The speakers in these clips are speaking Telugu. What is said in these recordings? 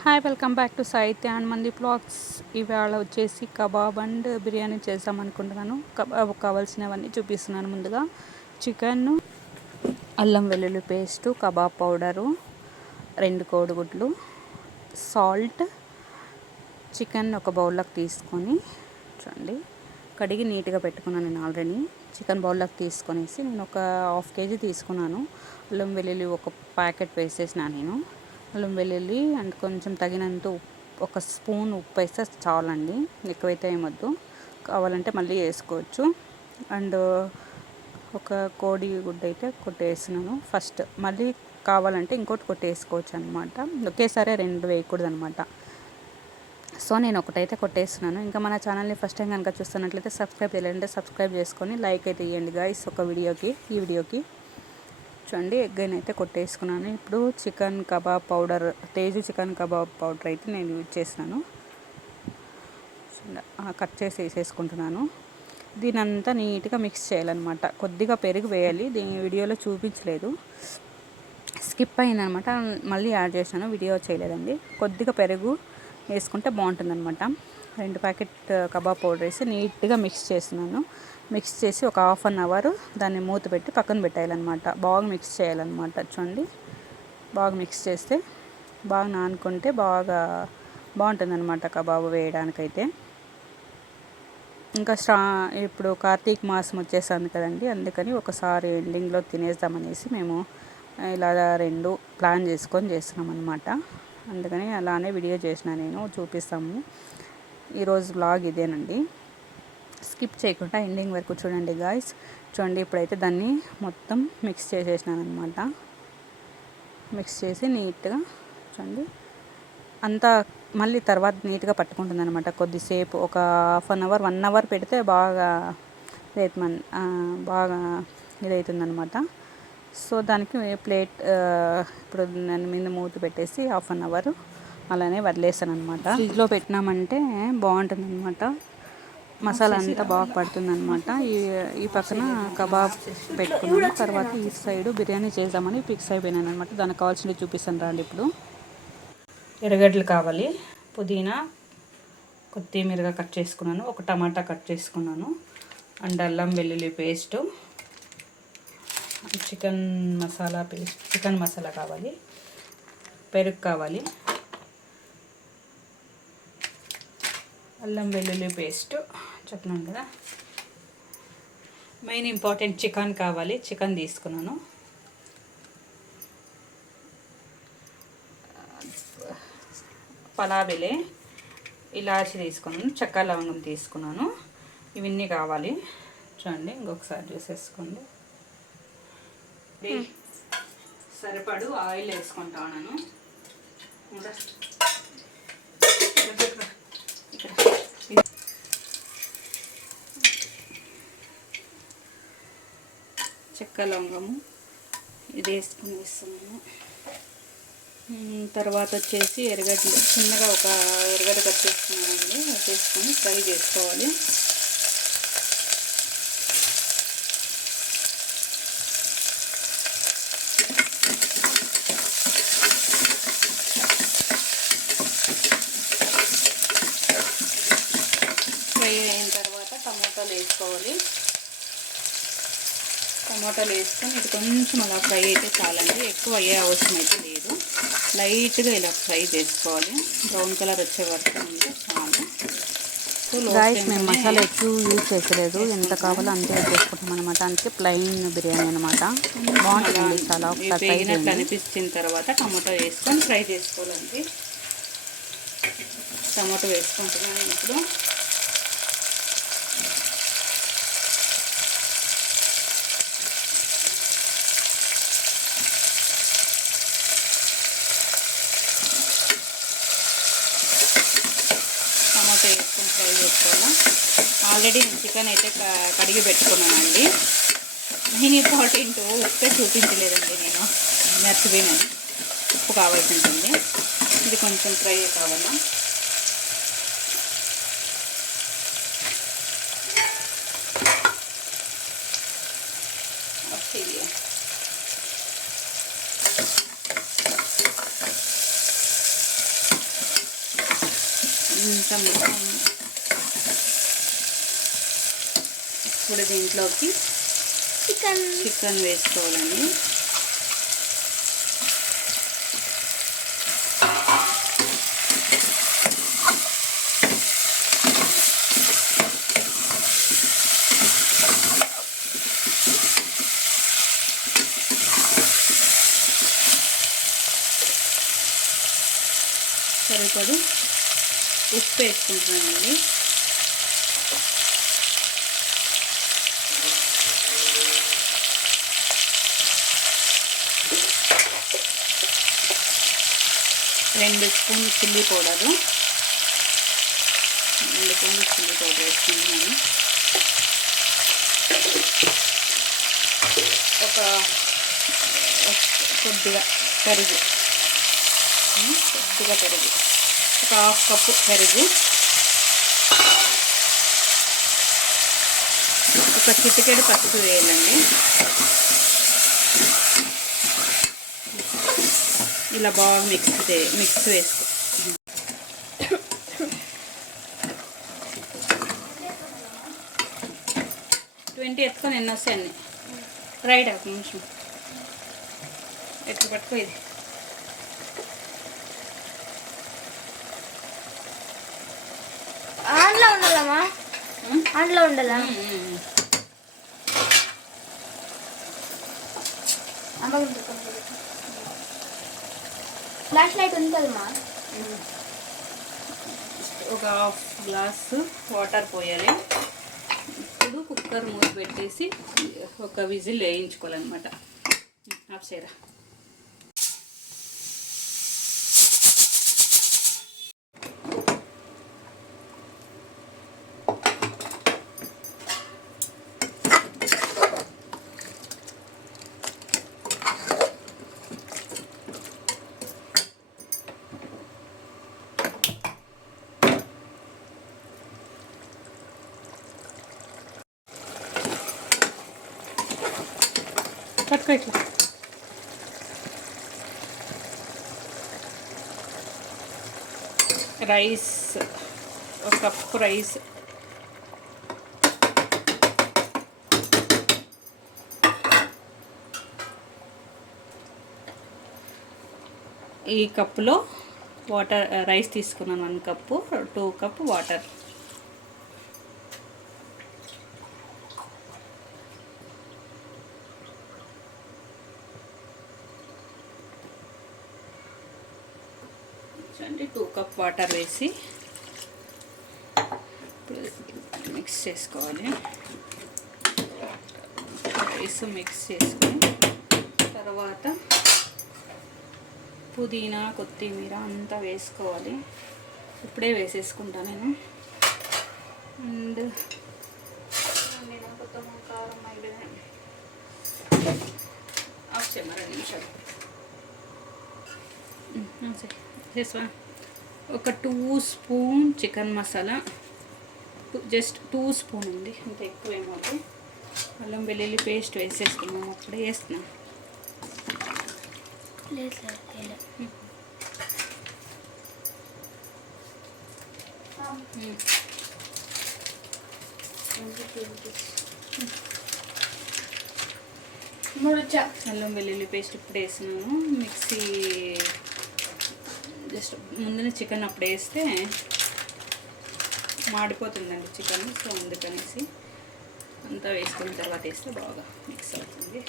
హాయ్ వెల్కమ్ బ్యాక్ టు సాహిత్య అండ్ మంది బ్లాగ్స్. ఇవాళ వచ్చేసి కబాబ్ అండ్ బిర్యానీ చేద్దాం అనుకుంటున్నాను. కబాబ్ కావాల్సినవన్నీ చూపిస్తున్నాను. ముందుగా చికెన్, అల్లం వెల్లుల్లి పేస్టు, కబాబ్ పౌడరు, 2 కోడిగుడ్లు, సాల్ట్, చికెన్ ఒక బౌల్లోకి తీసుకొని చూడండి కడిగి నీట్గా పెట్టుకున్నాను. నేను ఆల్రెడీ చికెన్ బౌల్లోకి తీసుకొనేసి నేను ఒక హాఫ్ కేజీ తీసుకున్నాను. అల్లం వెల్లుల్లి ఒక ప్యాకెట్ వేసేసిన నేను. అల్లం వెల్లుల్లి అండ్ కొంచెం తగినంత ఒక స్పూన్ ఉప్పు వేస్తే చాలండి, ఎక్కువైతే ఏమొద్దు, కావాలంటే మళ్ళీ వేసుకోవచ్చు. అండ్ ఒక కోడి గుడ్డు అయితే కొట్టేసినాను ఫస్ట్, మళ్ళీ కావాలంటే ఇంకోటి కొట్టేసుకోవచ్చు అనమాట. ఒకేసారి 2 వేయకూడదు అనమాట. సో నేను ఒకటైతే కొట్టేస్తున్నాను. ఇంకా మన ఛానల్ని ఫస్ట్ టైం కనుక చూస్తున్నట్లయితే సబ్స్క్రైబ్ చేయాలంటే సబ్స్క్రైబ్ చేసుకొని లైక్ అయితే ఇవ్వండి గాయ్స్ ఈ వీడియోకి. చూడండి ఎగ్ అయితే కొట్టేసుకున్నాను. ఇప్పుడు chicken kebab powder, Teju chicken kebab powder అయితే నేను యూజ్ చేసినాను. కట్ చేసి వేసేసుకుంటున్నాను. దీని అంతా నీట్గా మిక్స్ చేయాలన్నమాట. కొద్దిగా పెరుగు వేయాలి, దీని వీడియోలో చూపించలేదు, స్కిప్ అయిందనమాట, మళ్ళీ యాడ్ చేసినాను, వీడియో చేయలేదండి. కొద్దిగా పెరుగు వేసుకుంటే బాగుంటుందన్నమాట. 2 ప్యాకెట్ కబాబ్ పౌడర్ వేసి నీట్గా మిక్స్ చేస్తున్నాను. మిక్స్ చేసి ఒక హాఫ్ అన్ అవర్ దాన్ని మూత పెట్టి పక్కన పెట్టేయాలన్నమాట. బాగా మిక్స్ చేయాలన్నమాట. చూడండి బాగా మిక్స్ చేస్తే బాగా నానుకుంటే బాగా బాగుంటుందన్నమాట కబాబ్ వేయడానికైతే. ఇంకా ఇప్పుడు కార్తీక మాసం వచ్చేసింది కదండి, అందుకని ఒకసారి ఎండింగ్లో తినేద్దామనేసి మేము ఇలా 2 ప్లాన్ చేసుకొని చేస్తున్నాం అనమాట. అందుకని అలానే వీడియో చేసిన, నేను చూపిస్తాము. ఈరోజు వ్లాగ్ ఇదేనండి, స్కిప్ చేయకుండా ఎండింగ్ వరకు చూడండి గాయ్స్. చూడండి ఇప్పుడైతే దాన్ని మొత్తం మిక్స్ చేసేసినాను అనమాట. మిక్స్ చేసి నీట్గా చూడండి అంతా మళ్ళీ తర్వాత నీట్గా పట్టుకుంటుంది అనమాట. కొద్దిసేపు ఒక హాఫ్ అన్ అవర్ 1 అవర్ పెడితే బాగా బాగా ఇదవుతుందనమాట. సో దానికి ప్లేట్ ఇప్పుడు దాని మీద మూత పెట్టేసి హాఫ్ అన్ అవర్ అలానే వదిలేసాను అనమాట. ఫ్రిడ్జ్లో పెట్టినామంటే బాగుంటుంది అనమాట, మసాలా అంతా బాగా పడుతుంది అనమాట. ఈ పక్కన కబాబ్ పెట్టుకున్నాను. తర్వాత ఈ సైడు బిర్యానీ చేద్దామని ఫిక్స్ అయిపోయినాను అనమాట. దానికి కావాల్సినవి చూపిస్తాను రండి. ఇప్పుడు ఎర్రగడ్డలు కావాలి, పుదీనా కొత్తిమీరగా కట్ చేసుకున్నాను, ఒక టమాటా కట్ చేసుకున్నాను, అండ్ అల్లం వెల్లుల్లి పేస్టు, చికెన్ మసాలా కావాలి, పెరుగు కావాలి, అల్లం వెల్లుల్లి పేస్ట్ చెప్పినాను కదా. మెయిన్ ఇంపార్టెంట్ చికెన్ కావాలి, చికెన్ తీసుకున్నాను. పలావిలే, ఇలాచి తీసుకున్నాను, చెక్క లవంగం తీసుకున్నాను, ఇవన్నీ కావాలి. చూడండి ఇంకొకసారి చూసేసుకోండి. సరిపడు ఆయిల్ వేసుకుంటాను. చెక్క లవంగము ఇది వేస్తున్నాను. తర్వాత వచ్చేసి ఎర్రగడ్డలు చిన్నగా ఒక ఎర్రగడ్డ కట్ చేసుకున్నానండి, వేసుకొని ఫ్రై చేసుకోవాలి. ఫ్రై అయిన తర్వాత టమాటాలు వేసుకోవాలి. టమాటాలు వేసుకొని ఇది కొంచెం అలా ఫ్రై అయితే చాలండి, ఎక్కువ అయ్యే అవసరం అయితే లేదు. లైట్గా ఇలా ఫ్రై చేసుకోవాలి, బ్రౌన్ కలర్ వచ్చే వరకు ఉంటే చాలు. గాయ్స్ మేము మసాలా ఎక్కువ యూజ్ చేసలేదు, ఎంత కావాలో అంతే చేసుకుంటాం అనమాట. అందుకే ప్లెయిన్ బిర్యానీ అనమాట, బాగుంటుంది చాలా. వేగినట్లు అనిపించిన తర్వాత టమాటో వేసుకొని ఫ్రై చేసుకోవాలండి. టమాటో వేసుకుంటున్నాను ఇప్పుడు. వేసుకొని ఫ్రై చేసుకోవాలా. ఆల్రెడీ చికెన్ అయితే కడిగి పెట్టుకున్నానండి. మెయిన్ ఇంపార్టెంట్ ఉప్పే చూపించలేదండి, నేను మర్చిపోయినాను. ఉప్పు కావాల్సి ఉంటుంది. ఇది కొంచెం ఫ్రై కావాలా. ఇంకా ఇప్పుడు దీంట్లోకి చికెన్ వేసుకోవాలండి. సరిపడు ఉప్పు వేసుకుంటున్నానండి. రెండు స్పూన్ చిల్లీ పౌడరు, 2 స్పూన్లు చిల్లీ పౌడర్ వేసుకుంటున్నాను. కొద్దిగా పెరుగు, ఒక 1/2 కప్పు పెరుగు, ఒక చిటికెడు పసుపు వేయాలండి. ఇలా బాగా మిక్స్ వేసుకో. 20 ఎత్తుకొని ఎన్ని వస్తాయి అన్నీ రైట్. ఒక నిమిషం ఎట్లా పట్టుకో. ఇది ఆన్లో ఉండాలమ్మా, ఆన్లో ఉండాలా? ఫ్లాష్ లైట్ ఉంది కదమ్మా. ఒక 1/2 గ్లాసు వాటర్ పోయాలి. ఇప్పుడు కుక్కర్ మూత పెట్టేసి ఒక విజిల్ వేయించుకోవాలన్నమాట. ఆఫ్ చేయరా. పట్టుకో ఇట్లా. రైస్, 1 కప్పు రైస్, ఈ కప్పులో వాటర్ రైస్ తీసుకున్నాను. 1 కప్పు, 2 కప్పు వాటర్. అంటే 2 కప్ వాటర్ వేసి మిక్స్ చేసుకోవాలి. రైస్ మిక్స్ చేసుకొని తర్వాత పుదీనా, కొత్తిమీర అంతా వేసుకోవాలి. ఇప్పుడే వేసేసుకుంటా నేను. అండ్ కొత్త కారం అయిపోయింది. ఆఫ్ చేయమా 2 నిమిషాలు. ఒక 2 spoon chicken masala, just 2 spoon ఉంది, అంత ఎక్కువ ఏమవుతుంది. అల్లం వెల్లుల్లి పేస్ట్ వేసేసుకున్నాము. అప్పుడే వేస్తున్నాం. అల్లం వెల్లుల్లి పేస్ట్ ఇప్పుడు వేసినాను. మిక్సీ జస్ట్ ముందునే చికెన్ అప్పుడు వేస్తే మాడిపోతుందండి చికెన్. సో అందుకనేసి అంతా వేసుకున్న తర్వాత వేస్తే బాగా మిక్స్ అవుతుంది.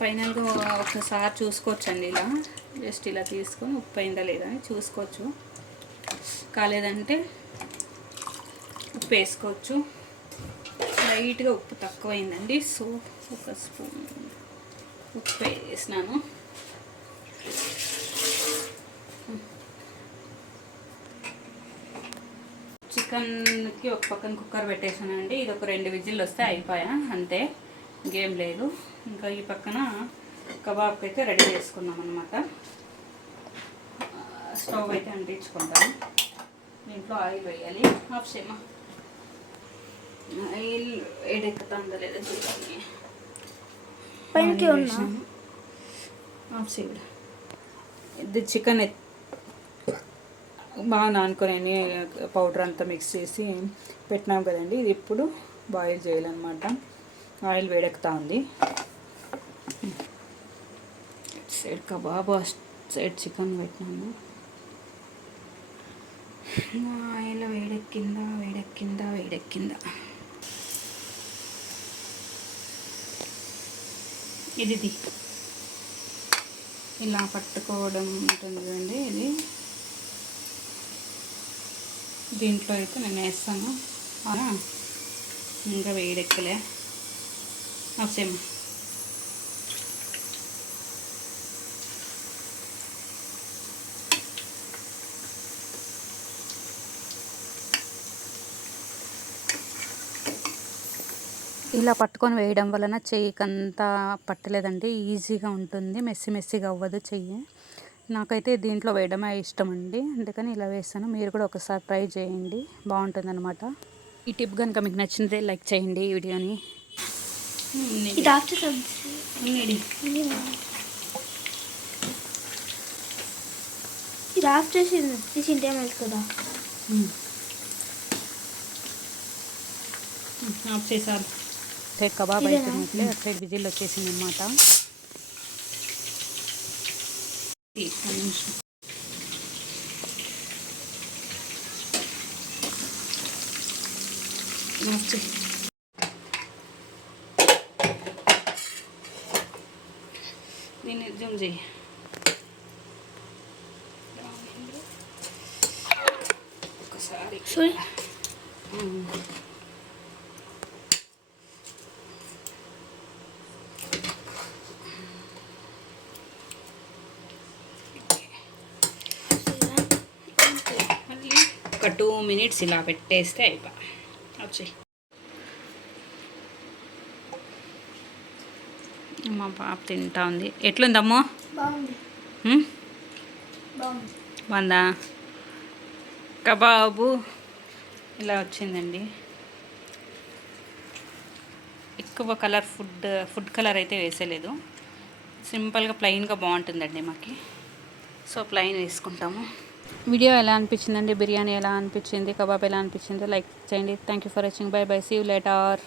ఫైనల్గా ఒకసారి చూసుకోవచ్చండి. ఇలా జస్ట్ ఇలా తీసుకొని ఉప్పు అయిందా లేదా అని చూసుకోవచ్చు. కాలేదంటే ఉప్పు వేసుకోవచ్చు. లైట్గా ఉప్పు తక్కువైందండి, సో 1 స్పూన్ ఉప్పు వేసినాను. చికెన్కి ఒక పక్కన కుక్కర్ పెట్టేసానండి. ఇది ఒక 2 విజిల్లు వస్తే అయిపోయా, అంతే, ఇంకేం లేదు. ఇంకా ఈ పక్కన కబాబ్కి అయితే రెడీ చేసుకున్నాం అన్నమాట. స్టవ్ అయితే అంటించుకుంటాను. దీంట్లో ఆయిల్ వేయాలి. ఆఫ్ చేయమా. ఆయిల్ వేడెక్కుతుందా లేదా చూడండి. పైనకి ఉన్నా హాఫ్ సైడ్ ఇది చికెన్ బాగా నానుకొని పౌడర్ అంతా మిక్స్ చేసి పెట్టినాం కదండి. ఇది ఇప్పుడు బాయిల్ చేయాలన్నమాట. ఆయిల్ వేడెక్కుతా ఉంది. సైడ్ కబాబ్ సైడ్ చికెన్ పెట్టినాము. ఆయిల్ వేడెక్కిందా. ఇది ఇలా పట్టుకోవడం ఉంటుంది కదండి. ఇది దీంట్లో అయితే నేను వేస్తాను. ఇంకా వేడెక్కలే సేమ్ ఇలా పట్టుకొని వేయడం వలన చెయ్యికంతా పట్టలేదండి. ఈజీగా ఉంటుంది, మెస్సీగా అవ్వదు చెయ్యి. నాకైతే దీంట్లో వేయడమే ఇష్టం అండి, అందుకని ఇలా వేస్తాను. మీరు కూడా ఒకసారి ట్రై చేయండి, బాగుంటుందన్నమాట. ఈ టిప్ కనుక మీకు నచ్చితే లైక్ చేయండి ఈ వీడియోని. ఇది ఆఫ్ చేసి తీసింటే ఏమైంది కదా. ఆఫ్ చేసారు. సైడ్ కబాబ్ అయిపోయినట్లే, అటు సైడ్ విజిల్ వచ్చేసింది అనమాట. దీన్ని జూమ్ చేయి. ఒకసారి ఒక 2 minutes ఇలా పెట్టేస్తే అయిపోయి. వచ్చేయి. మా పాప తింటా ఉంది. ఎట్లుందమ్మో? బాగుందా? కబాబు ఇలా వచ్చిందండి. ఎక్కువ కలర్ ఫుడ్ కలర్ అయితే వేసేలేదు. సింపుల్గా ప్లెయిన్గా బాగుంటుందండి మాకి. సో ప్లెయిన్ వేసుకుంటాము. వీడియో ఎలా అనిపించిందండి? బిర్యానీ ఎలా అనిపించింది? కబాబ్ ఎలా అనిపించింది? లైక్ చేయండి. Thank you for watching. Bye bye. See you later.